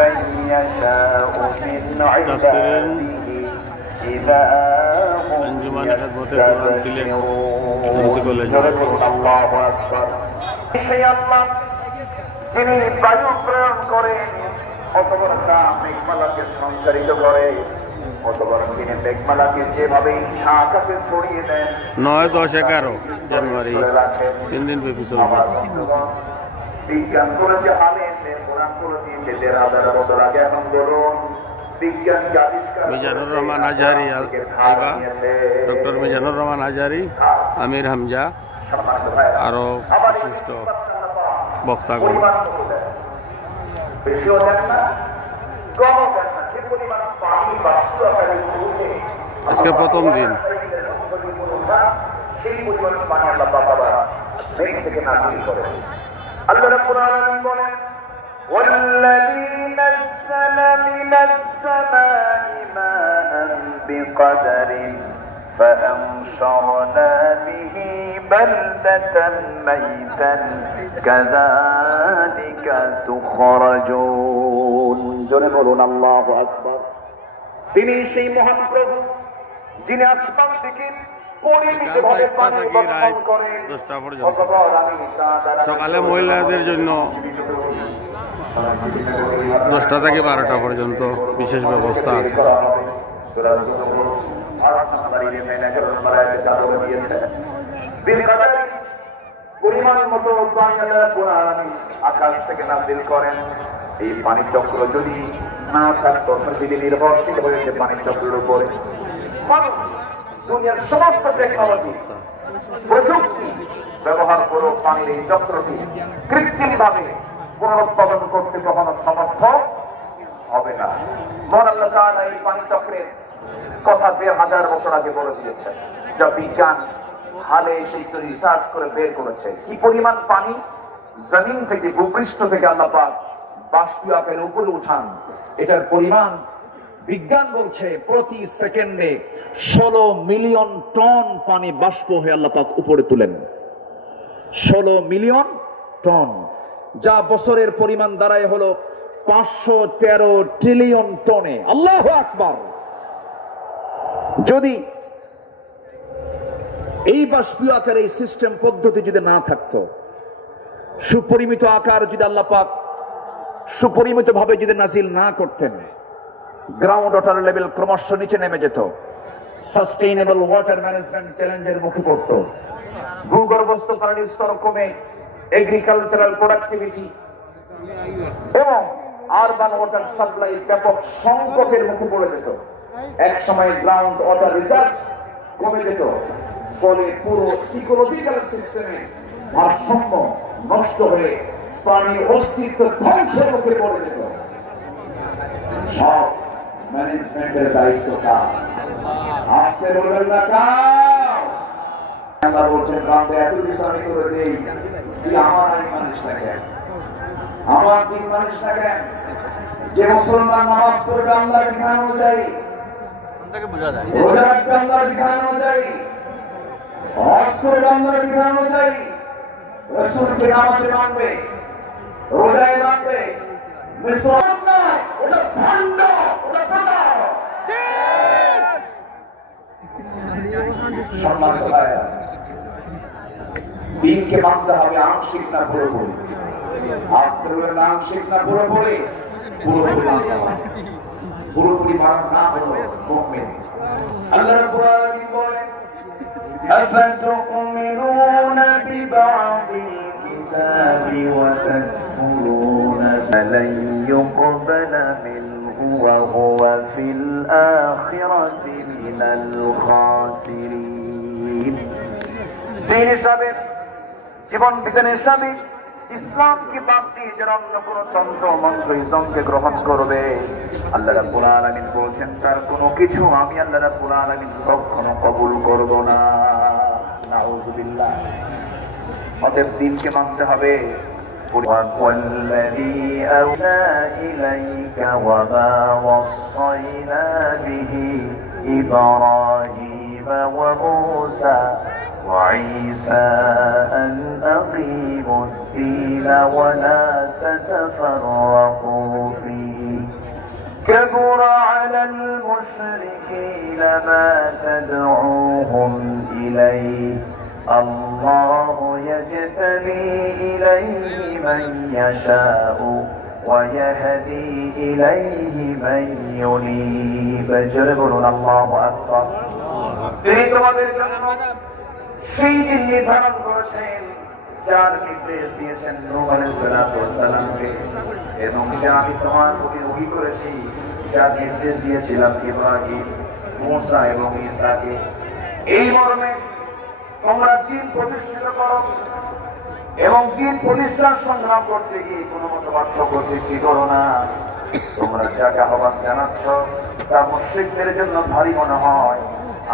من يشاء من عباده إذا هم يستبشرون الله أكبر সেই আল্লাহ যিনি বায়ু প্রেরণ করেন অতবর মেঘমালাকে সঞ্চারিত করে অতবর তিনি মেঘমালাকে যেভাবে ইচ্ছা আকাশে ছড়িয়ে দেন 9, 10, 11 জানুয়ারি 3 দিন ব্যাপী চলবে বিজ্ঞান করেছে হালে এসে কোরআন করে দিয়েছে যে রাজারা মতো রাজা এখন বলুন বিজ্ঞান আবিষ্কার মিজানুর রহমান আজহারি আইবা ডক্টর মিজানুর রহমান আজহারি আমির হামজা আরো বিশিষ্ট বক্তাগণ বেশিও দেন না কমও দেন না যে পরিমাণ পানি বাস্তু আকারে উঠে আজকে প্রথম দিন সেই পরিমাণ পানি আল্লাহ বাবা মেঘ থেকে নাজিল করে আল্লাহ রাব্বুল আলামিন বলেন والذي نزل من السماء ماء بقدر فأنشرنا به بلدة ميتا كذلك تخرجون জোরে বলুন আল্লাহু আকবার তিনি সেই মহান প্রভু যিনি আসমান থেকে পরিমিতভাবে পানি বর্ষণ করেন 10টা পর্যন্ত সকালে মহিলাদের জন্য 10টা থেকে 12টা পর্যন্ত বিশেষ ব্যবস্থা আছে পরিমাণ মতো আকাশ থেকে নাজিল করেন এই পানির চক্র যদি না থাকতো যদি নির্ভরশীল হয়েছে পানির চক্রের উপরে মানুষ দুনিয়ার সমস্ত টেকনোলজি প্রযুক্তি ব্যবহার করে পানির এই চক্রটি কৃত্রিম ভাবে পুনরুৎপাদন করতে কখনো সমর্থ হবে না। মহান আল্লাহ তাআলা এই পানি চক্রের কথা 1000 বছর আগে বলে দিয়েছেন, যা বিজ্ঞান হালে এসে রিসার্চ করে বের করেছে কি পরিমাণ পানি জমিন থেকে ভূপৃষ্ঠ থেকে আল্লাহ পাক বাষ্পীয় আকারে উপরে উঠান। এটার পরিমাণ বিজ্ঞান বলছে প্রতি সেকেন্ডে 16 মিলিয়ন টন পানি বাষ্প হয়ে আল্লাহ পাক উপরে তুলেন। 16 মিলিয়ন টন, যা বছরের পরিমাণ দাঁড়ায় হলো 513 ট্রিলিয়ন টনে। আল্লাহু আকবার। যদি এই বাষ্পীয় আকার এই সিস্টেম পদ্ধতি যদি না থাকতো, সুপরিমিত আকার যদি আল্লাহ পাক সুপরিমিত ভাবে যদি নাজিল না করতেন, গ্রাউন্ড ওয়াটার লেভেল ক্রমশ নিচে নেমে যেত, সাস্টেইনেবল ওয়াটার ম্যানেজমেন্ট চ্যালেঞ্জের মুখে পড়তো, ভূগর্ভস্থ পানির স্তর কমে এগ্রিকালচারাল প্রোডাক্টিভিটি এবং আরবান ওয়াটার সাপ্লাই ব্যাপক সংকটের মুখে পড়ে যেত। এক সময় গ্রাউন্ড ওয়াটার রিসার্চ কমে যেত, ফলে পুরো ইকোলজিক্যাল সিস্টেমে ভারসাম্য নষ্ট হয়ে পানির অস্তিত্ব ধ্বংসের মুখে পড়ে যেত। সব ম্যানেজমেন্টের দায়িত্ব কার? আসতে বলবেন না কার? আল্লাহ বলছেন বান্দা এত বিস্তারিত করে দেই, তুই আমার আইন মানিস না কেন, আমার দিন মানিস না কেন? যে মুসলমান নামাজ পড়বে আল্লাহর বিধান অনুযায়ী, রোজা রাখবে আল্লাহর বিধান অনুযায়ী, হজ করবে আল্লাহর বিধান অনুযায়ী, রাসূলকে নামাজে মানবে, রোজায় মানবে, মিসওয়াক না ওটা ভণ্ড, ওটা প্রতারক। সম্মানিত ভাইরা, দিনকে মানতে হবে আংশিক না পুরোপুরি। আসতে হলে না আংশিক না পুরোপুরি, পুরোপুরি মানতে হবে। পুরোপুরি মানা না হলো মুমিন। আল্লাহ রাব্বুল আলামিন বলেন আফাতুমিনুনা বিবা'দিল কিতাবি ওয়া তাকফুরুনা লান ইউকবালা মিনহু ওয়া হুয়া ফিল আখিরাতি মিনাল খাসিরিন। দিন হিসাবে, জীবন বিজ্ঞান হিসাবে ইসলামকে বাদ দিয়ে যারা অন্য কোন তন্ত্র মন্ত্র ইসলামকে গ্রহণ করবে, আল্লাহ রাব্বুল আলামিন বলছেন তার কোনো কিছু আমি আল্লাহ রাব্বুল আলামিন কখনো কবুল করব না। নাউযুবিল্লাহ। অতএব দিনকে মানতে হবে। والذي أوحى إليك وما وصينا به إبراهيم وموسى وعيسى أن أقيموا الدين ولا تتفرقوا فيه كبر على المشركين ما تدعوهم إليه الله يجتبي إليه من يشاء ويهدي إليه من ينيب جربنا الله أكبر তিনি তোমাদের জন্য সেই দিন নির্ধারণ করেছেন যার নির্দেশ দিয়েছেন নূহ আলাইহিস সালামকে এবং যা আমি তোমার প্রতি ওহী করেছি যার নির্দেশ দিয়েছিলাম ইব্রাহিম মূসা এবং ঈসাকে এই মর্মে তোমরা দিন প্রতিষ্ঠিত করো এবং দিন প্রতিষ্ঠার সংগ্রাম করতে গিয়ে কোনো মতো পার্থক্য সৃষ্টি করো না। তোমরা যাকে আহ্বান জানাচ্ছ তা মুশরিকদের জন্য ভারী মনে হয়।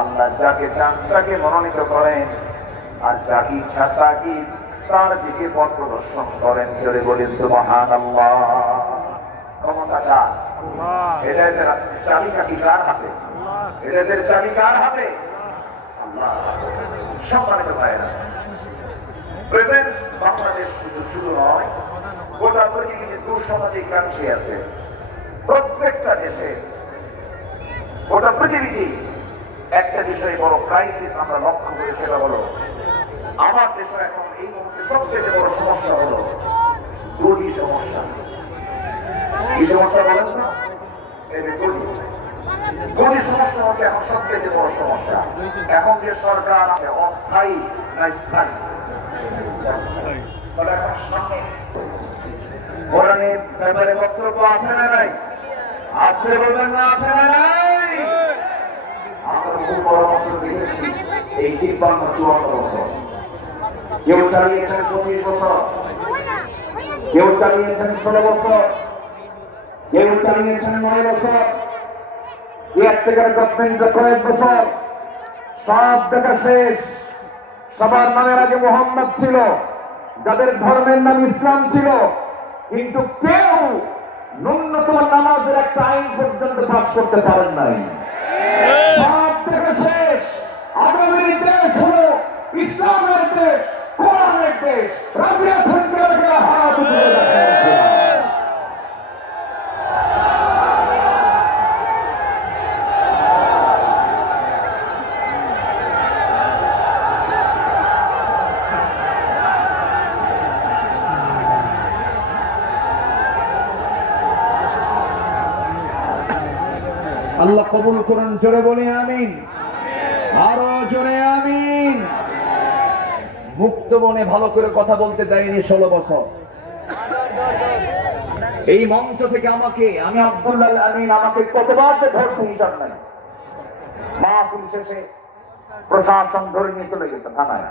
আল্লাহ যাকে চান তাকে মনোনীত করেন আর যাকে ইচ্ছা তাকে তার দিকে পথ প্রদর্শন করেন। জোরে বলি সুবহানাল্লাহ। ক্ষমতা কার? এটা এদের চাবিকাঠি কার হাতে? এটা এদের চাবি কার হাতে? আল্লাহ। সম্মানিত ভাইরা, প্রেজেন্ট বাংলাদেশ শুধু নয়, গোটা পৃথিবীতে 200 কান্ট্রি আছে। প্রত্যেকটা দেশে গোটা পৃথিবীতে একটা বিষয়ে বড় ক্রাইসিস আমরা লক্ষ্য করি, সেটা হলো আমার দেশে এখন এই মুহূর্তে সবচেয়ে বড় সমস্যা হলো গদি সমস্যা। কি সমস্যা বলেন না? এই যে গদি সমস্যা হচ্ছে এখন সবচেয়ে বড় সমস্যা। এখন যে সরকার আছে অস্থায়ী না স্থায়ী? এখন সামনে কোরআনের ব্যাপারে বক্তব্য আছে না নাই? আসতে বলবেন না, আছে না নাই? আমরা খুব পরামর্শ দিয়েছি এই 53-54 বছর। কেউ চালিয়েছেন 25 বছর, কেউ চালিয়েছেন 16 বছর, কেউ চালিয়েছেন 9 বছর, কেয়ারটেকার গভর্নমেন্ট কয়েক বছর। সব দেখা শেষ। সবার নামের আগে মোহাম্মদ ছিল, যাদের ধর্মের নাম ইসলাম ছিল, কিন্তু কেউ ন্যূনতম নামাজের একটা আইন পর্যন্ত পাস করতে পারেন নাই। সব থেকে শেষ। আগামী দেশ হলো ইসলামের দেশ, কোরআনের দেশ। রাজি আছেন কারা? হাত তুলে রাখেন। আল্লাহ কবুল করুন। জোরে বলি আমিন, আরো জোরে আমিন। মুক্ত মনে ভালো করে কথা বলতে দেয়নি 16 বছর। এই মঞ্চ থেকে আমি আব্দুল্লাহ আমিন আমাকে কতবার ধরছে হিসাব নাই। মাহফিল শেষে প্রশাসন ধরে নিয়ে চলে গেছে থানায়।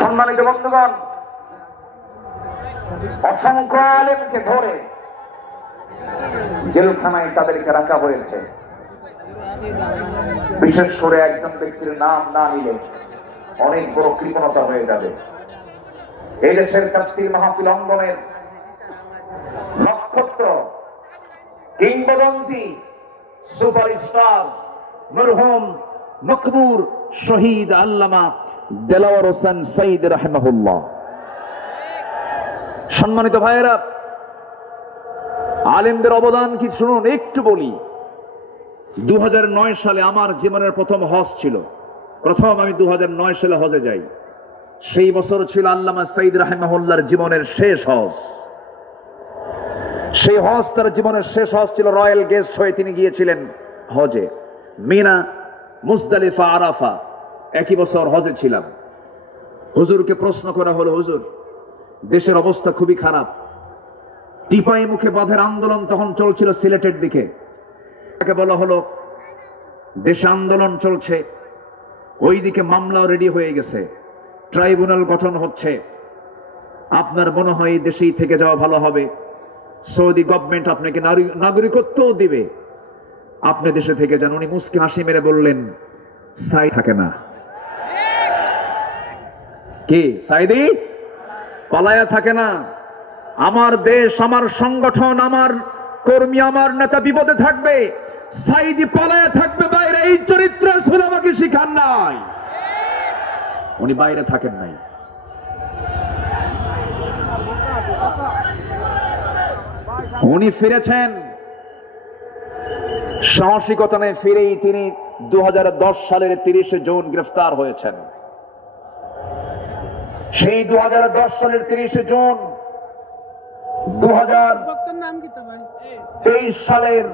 সম্মানিত বন্ধুগণ, অসংখ্য আলেমকে ধরে জেলখানায় তাদেরকে রাখা হয়েছে। বিশেষ করে একজন ব্যক্তির নাম না নিলে অনেক বড় কৃপণতা হয়ে যাবে। এই দেশের তাফসীর মাহফিল অঙ্গনের নক্ষত্র, কিংবদন্তি, সুপারস্টার মরহুম মকবুর শহীদ আল্লামা দেলাওয়ার হোসেন সঈদ রাহিমাহুল্লাহ। সম্মানিত ভাইয়েরা, আলেমদের অবদান কি শুনুন, একটু বলি। 2009 সালে আমার জীবনের প্রথম হজ ছিল। আমি 2009 সালে হজে যাই। সেই বছর ছিল আল্লামা সঈদ রাহিমাহুল্লাহর জীবনের শেষ হজ। সেই হজ তার জীবনের শেষ হজ ছিল। রয়্যাল গেস্ট হয়ে তিনি গিয়েছিলেন হজে। মিনা, মুজদালিফা, আরাফা একই বছর হজে ছিলাম। হুজুরকে প্রশ্ন করা হলো, হুজুর দেশের অবস্থা খুবই খারাপ, টিপাই মুখে বাঁধের আন্দোলন তখন চলছিল সিলেটের দিকে। তাকে বলা হলো দেশে আন্দোলন চলছে, ওইদিকে মামলাও রেডি হয়ে গেছে, ট্রাইব্যুনাল গঠন হচ্ছে, আপনার মনে হয় দেশেই থেকে যাওয়া ভালো হবে, সৌদি গভর্নমেন্ট আপনাকে নাগরিকত্বও দিবে, আপনি দেশে থেকে যান। উনি মুস্কি হাসি মেরে বললেন, সাই থাকে না। কি সাইদি পালায়া থাকে না? আমার দেশ, আমার সংগঠন, আমার কর্মী, আমার নেতা বিপদে থাকবে, সাইদি পালায়া থাকবে বাইরে। এই চরিত্র রাসূল আমাকে শিখান নাই। উনি বাইরে থাকেন নাই। উনি ফিরেছেন সাহসিকতা নিয়ে। ফিরেই তিনি 2010 সালের 30 জুন গ্রেফতার হয়েছেন। সেই 2010 সালের 30 জুন 2023 সালের